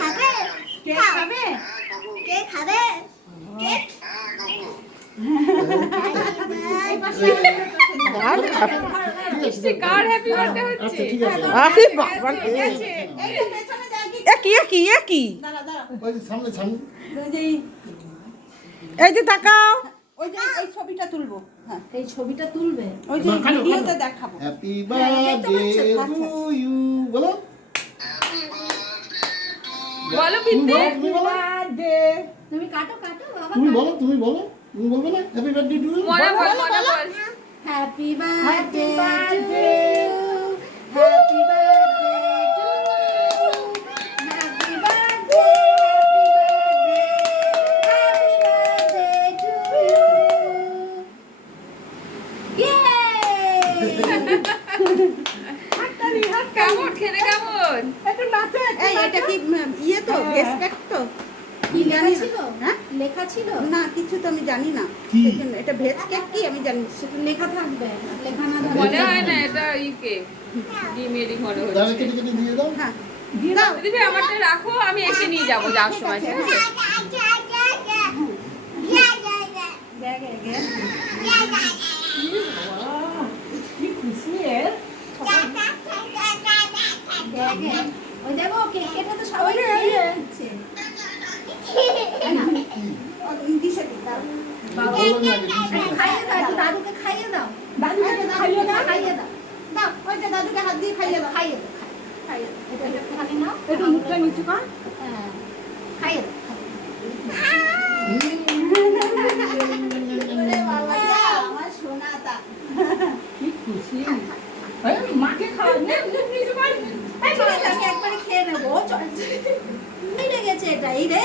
খাবে? কেক খাবে? কেক খাবে? কেক? এই পাশে গান খাবে। কার হ্যাপি বার্থডে আচ্ছা হচ্ছে? ঠিক আছে আরে বাবা রে। আছে। এই যে পেছনে যা কি এ কি দাঁড়া দাঁড়া ওই যে সামনে সামনে ওই যে এই যে তাকাও। ওই যে এই ছবিটা তুলবো হ্যাঁ এই ছবিটা তুলবে। ওই যে খালো, ভিডিওতে খালো। দেখাবো হ্যাপি বার্থডে টু ইউ বলো বলো তুমি পিতে। বলো তুমি বলো তুমি কাটো কাটো বাবা। তুমি বলো তুমি বলো তুমি বলবে না হ্যাপি বার্থডে টু ইউ মনে বল মনে বল। Happy birthday to birthday you. Happy birthday to you. Happy birthday to you. Yay! কেমন খেলে কেমন? একটু নাচো এই এটা কি ইয়ে তো ভেজ কেক তো কি লেখা ছিল? হ্যাঁ লেখা ছিল? না কিছু তো আমি জানি না কি? সেজন্য এটা ভেজ কেক কি আমি জানি না। সেটা লেখা থাকবে। লেখা না মনে থাকলে হয় না এটা ইকে ডিমেরই মনে দাঁড়া হচ্ছে। কেটে কেটে দিয়ে দাও হ্যাঁ দাও দিদি আমারটা রাখো আমি এসে নিয়ে যাবো যাওয়ার সময় ঠিক আছে? কি খুশি এর দেখে। ওই দেখো কেক কেটে তো সবাই খেয়ে নিচ্ছে। দিশে দাও বাবা বলো না আগে কিছু একটু খাইয়ে দাও, একটু দাদুকে খাইয়ে দাও। দাদুকে খাইয়ে দাও খাইয়ে দাও। দাও ওই যে দাদুকে হাত দিয়ে খাইয়ে দাও খাইয়ে দাও। খাইয়ে দাও এটা একটুখানি নাও। একটু মুখটা নিচু কর হ্যাঁ, খাইয়ে দাও। ওরে বাবা যা আমার সোনাটা কি খুশি মাকে খাওয়া নে নিচু কর ঠিক আছে, আমি একবারে খেয়ে নেবো। চল। এই রে গেছে এটা, এই রে।